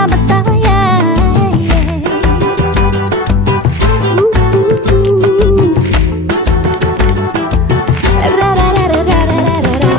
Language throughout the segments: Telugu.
ना बताया। रा रा रा रा रा रा रा रा।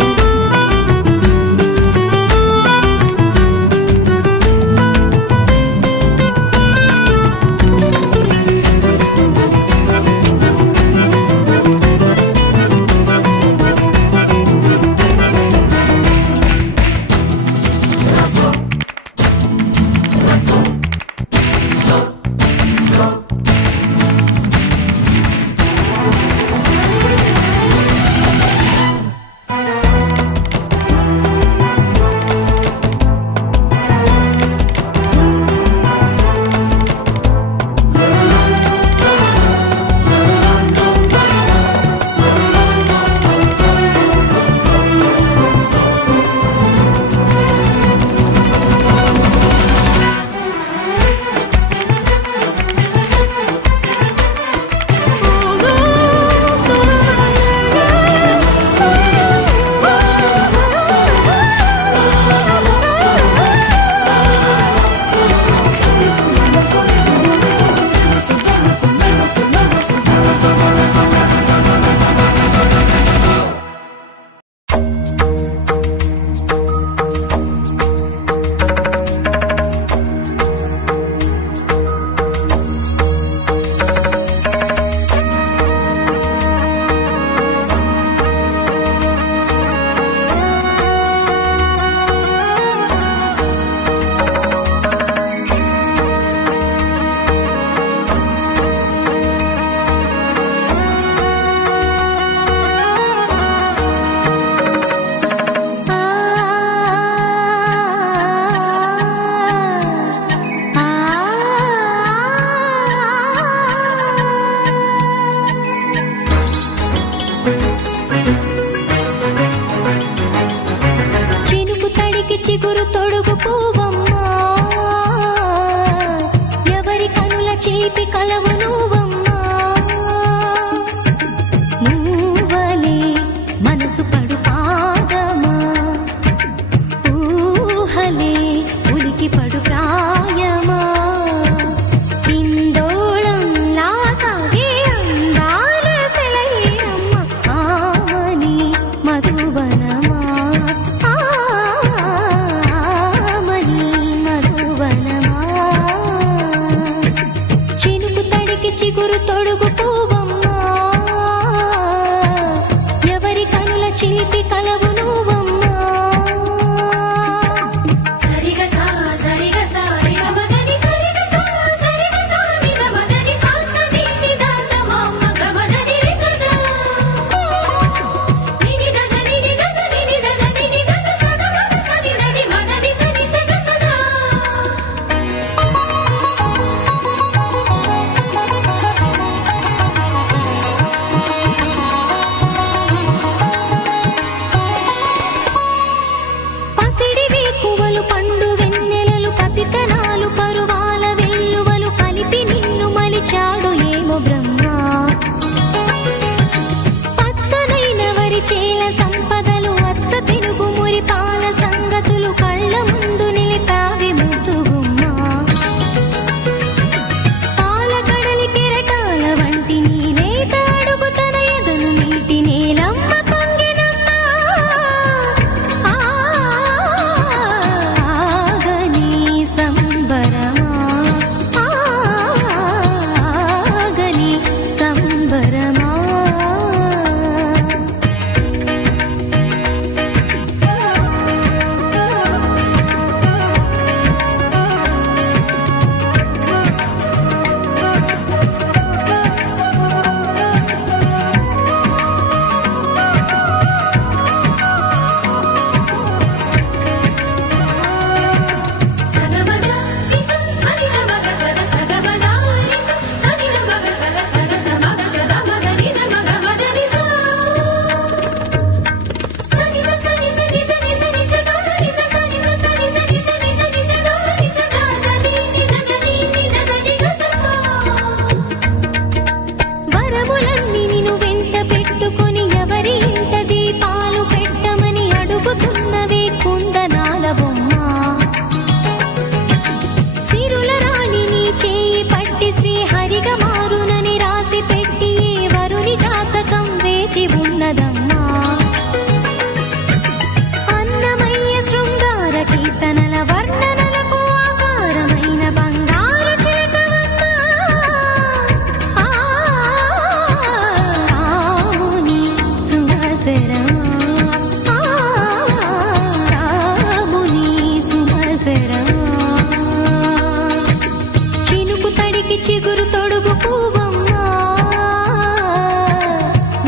చిగురు తొడుగు పువ్వమ్మా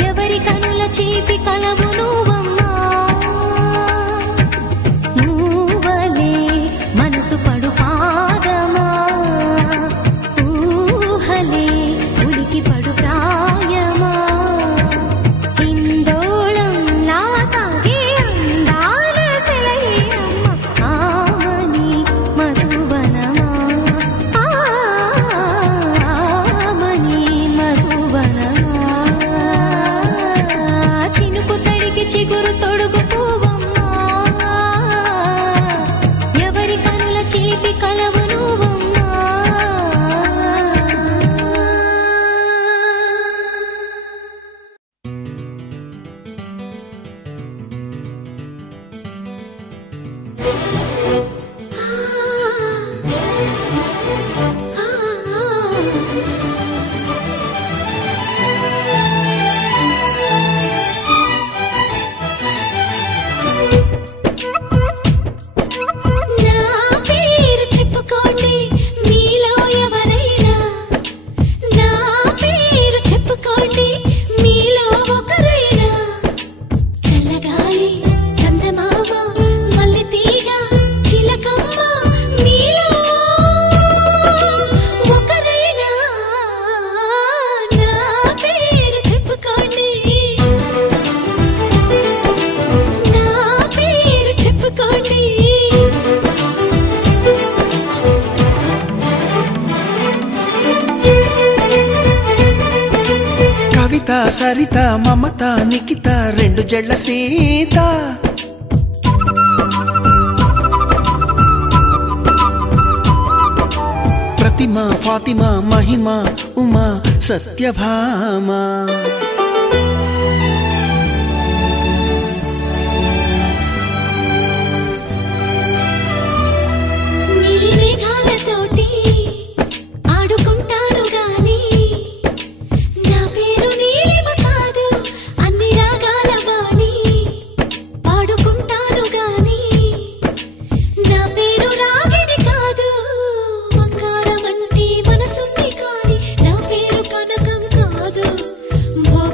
ఎవరి కనుల చీపి కలవు నువ్వమ్మా నువ్వలే మనసు పడు పాదమా ఊహలే ఉలికి పడు ప్రాయమా ఇందోళం నా సాగే అందాల సెలయేమ్మ ఆమని మధువనమా ఆమని మధువనమా చినుకు తడికి చిగురు తొడుగు పువ్వమ్మా ఎవరి కనుల చీపి కలవు నువ్వమ్మా నా పేరు చెప్పుకోండి మీలో ఎవరైనా నా పేరు చెప్పుకోండి మీలో ఒకరైనా చల్లగాలి చందమామ మల్లె తీగ చిలకమ్మ మీలో ఒకరైనా నా పేరు చెప్పుకోండి నా పేరు చెప్పుకోండి కవిత సరిత మమత నిఖిత రెండు జడ్ల సీత ప్రతిమ ఫాతిమా మహిమ ఉమా సత్యభామ నీలి మేఘాలతోటి ఆడుకుంటాను గాని నా పేరు నీలిమ కాదు అన్ని రాగాల వాణి పాడుకుంటాను గాని నా పేరు రాగిణి కాదు బంగారం అంటే మనసుంది కాని నా పేరు కనకం కాదు భోగ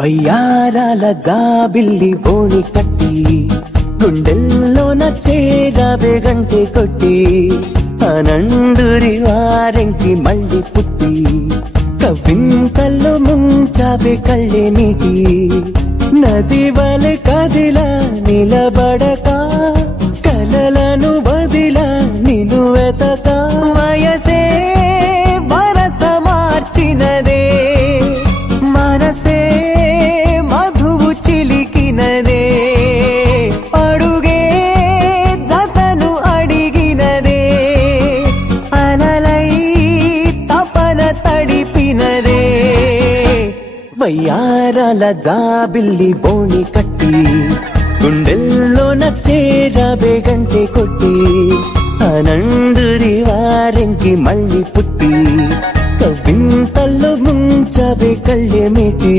వయ్యారాల జాబిల్లి బోణి కట్టి గుండెల్లోన చేరావే గంటె కొట్టి అనండురి వారెంకి మళ్ళీ పుట్టి కవింతల్లో ముంచావే కళ్ళే నీటి నది వలె కదిలా నిలబడక కలలను వదిలా నిన్ను వెతక వయసే వరస మార్చినదే మనసే మధువు చిలికినదే అడుగే జతను అడిగినదే అలలై తపన తడిపినదే వయ్యారాల జాబిల్లి బోణి కట్టి గుండెల్లోన చేరావే గంటె కొట్టి అనండురి వారెంకి మళ్ళీ పుట్టి కవింతల్లో ముంచవే కళ్ళేమిటి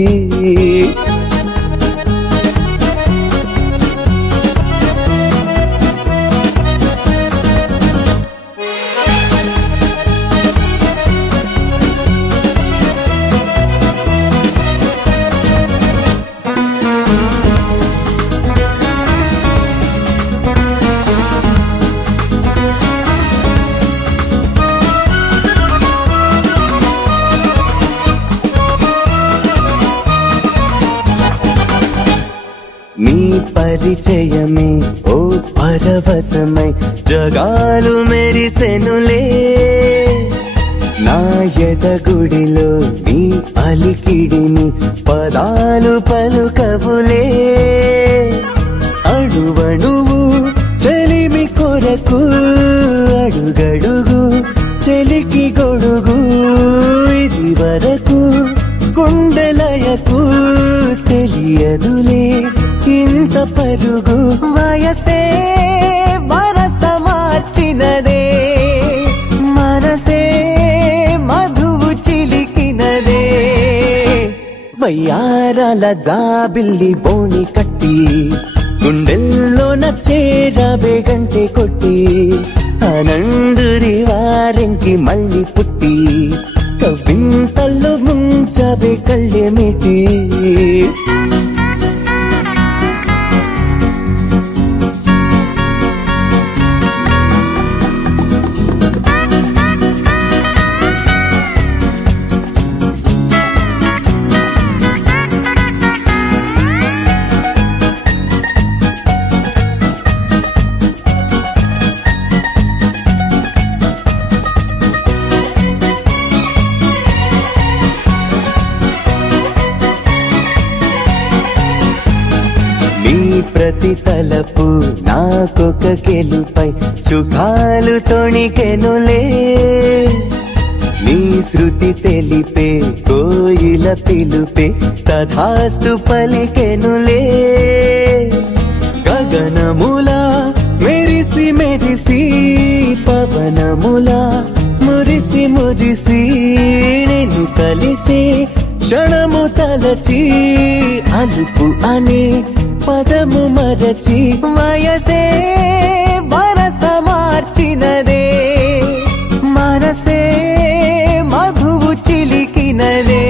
నీ పరిచయమే ఓ పరవశమై జగాలు మెరిసెనులే నా ఎదగుడిలో నీ అలికిడిని పదాలు పలుకవులే అడువడువు చెలిమి కొరకు అడుగడుగు చెలికి గొడుగు ఇది వరకు గుండెలయకు తెలియదులే ఇంత పరుగు వయసే వరస మార్చినదే మనసే మధువు చిలికినదే వయ్యారాల జాబిల్లి బోణి కట్టి గుండెల్లోన చేరావే గంటె కొట్టి అనండురి వారెంకి మళ్ళీ పుట్టి కవింతల్లో ముంచవే కళ్ళేమిటి ప్రతి తలపు నాకొక గెలుపై సుఖాలు తొణికెనులే నీ శృతి తెలిపే కోయిల పిలుపే తథాస్తు పలికెనులే గగనములా మెరిసి మెరిసి పవనములా మురిసి మురిసి నిన్ను కలిసి క్షణము తలచి అలుపు అనే పదము మరచి వయసే వరస మార్చినదే మనసే మధువు చిలికినదే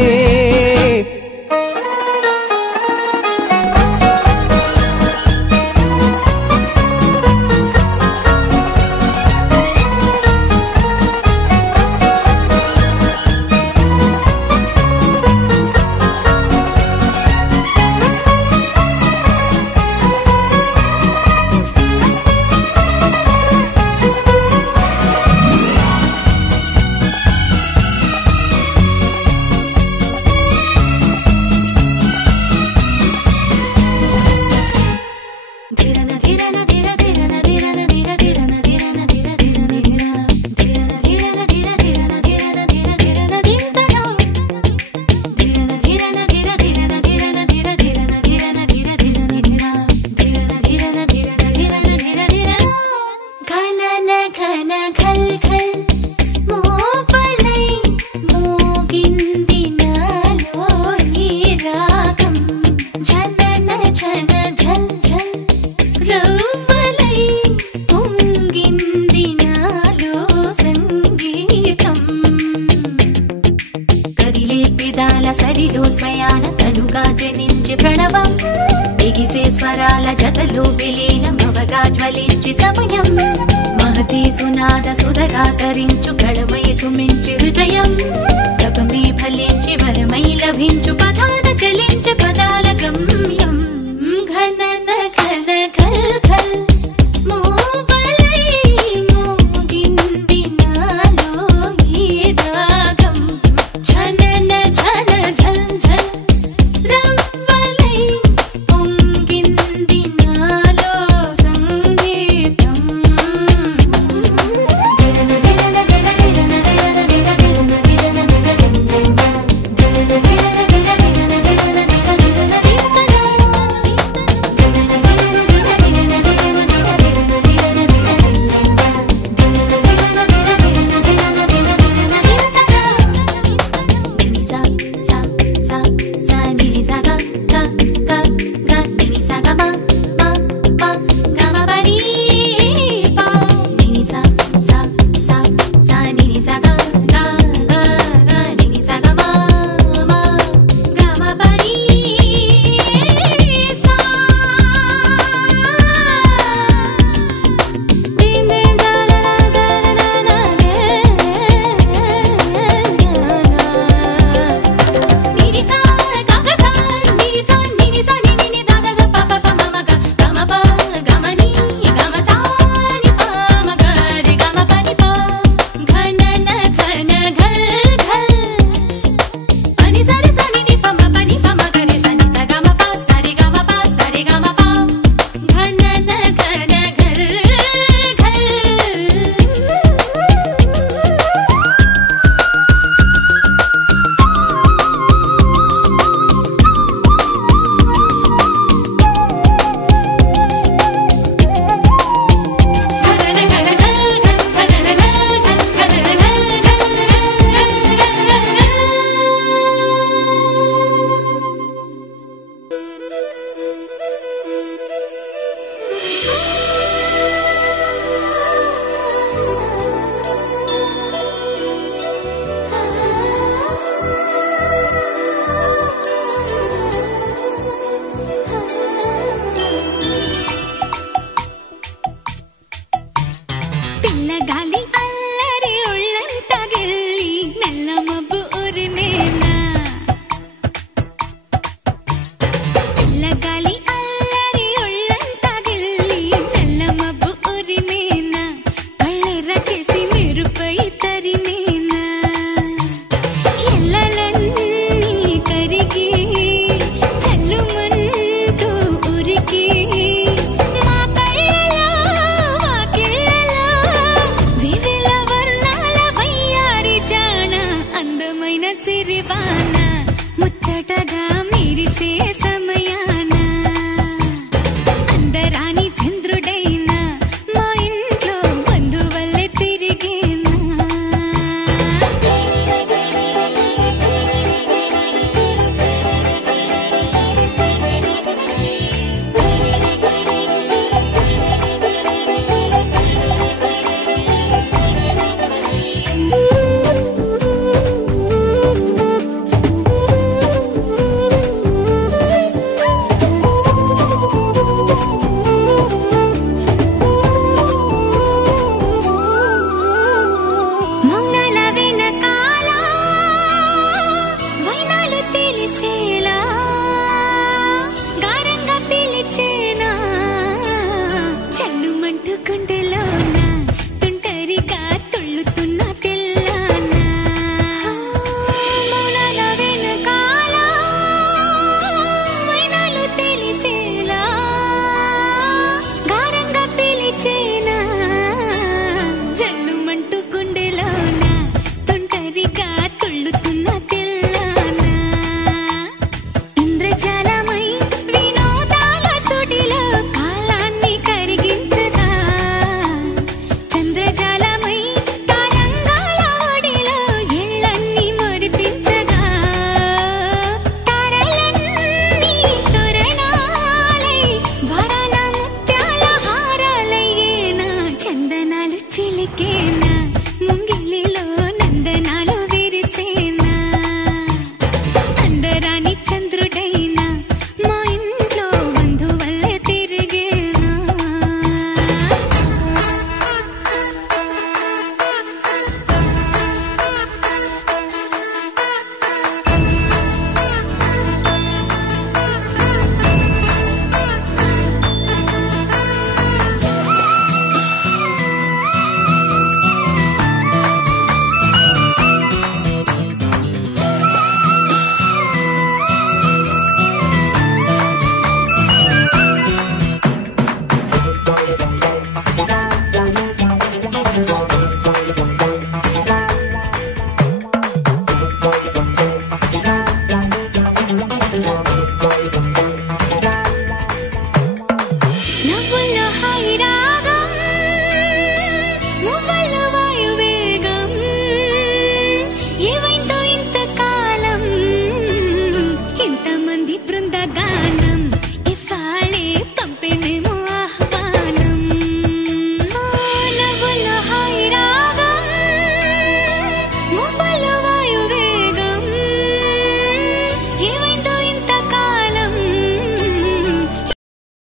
తడిలో స్వయాన తనుగా జనించి ప్రణవం ఎగిసే స్వరాల జతలో విలీనమవగా జ్వలించి సమయం మహతీ సునాద సుధగా తరించు గళమై సుమించి హృదయం తపమే ఫలించి వరమై లభించు పదాన చలించి పదాల గమ్యం ఘనన ఘన ఘల్ ఘల్ మోవలై మోగింది నాలో ఈ రాగం ఝనన ఝన ఝల్ ఝల్ రవ్వలై పొంగింది నాలో సంగీతం గిరన గిరన గిరన గిరన గిరన గిరన గిరన గిరన గిరన గిరన గిరన గిరన